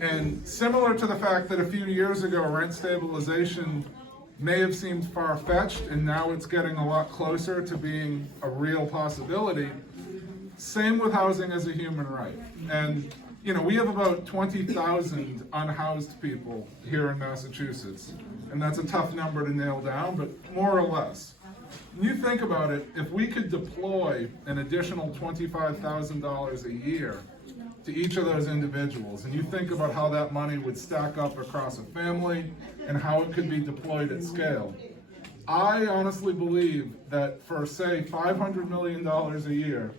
And similar to the fact that a few years ago rent stabilization may have seemed far-fetched and now it's getting a lot closer to being a real possibility, same with housing as a human right. And we have about 20,000 unhoused people here in Massachusetts, and that's a tough number to nail down, but more or less. When you think about it, if we could deploy an additional $25,000 a year to each of those individuals, and you think about how that money would stack up across a family and how it could be deployed at scale, I honestly believe that for, say, $500 million a year,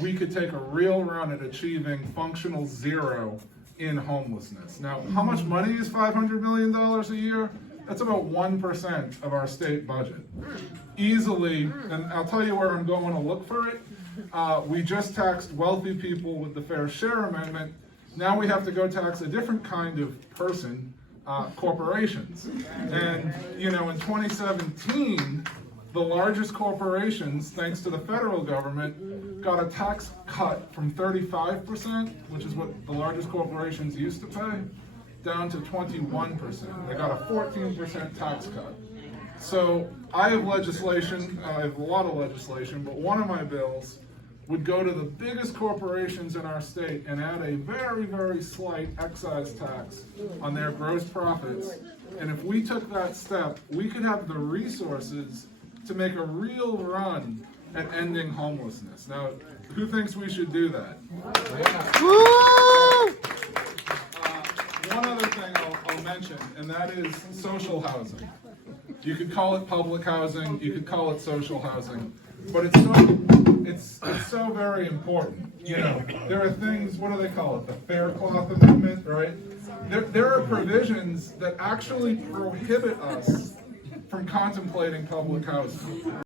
we could take a real run at achieving functional zero in homelessness. Now, how much money is $500 million a year? That's about 1% of our state budget. Easily, and I'll tell you where I'm going to look for it. We just taxed wealthy people with the Fair Share Amendment. Now we have to go tax a different kind of person, corporations. And, in 2017, the largest corporations, thanks to the federal government, got a tax cut from 35%, which is what the largest corporations used to pay, down to 21%. They got a 14% tax cut. So I have legislation, I have a lot of legislation, but one of my bills would go to the biggest corporations in our state and add a very, very slight excise tax on their gross profits. And if we took that step, we could have the resources to make a real run at ending homelessness. Now, who thinks we should do that? One other thing I'll mention, and that is social housing. You could call it public housing, you could call it social housing, but it's so very important. There are things, what do they call it? The Fair Cloth Amendment, right? There are provisions that actually prohibit us from contemplating public housing.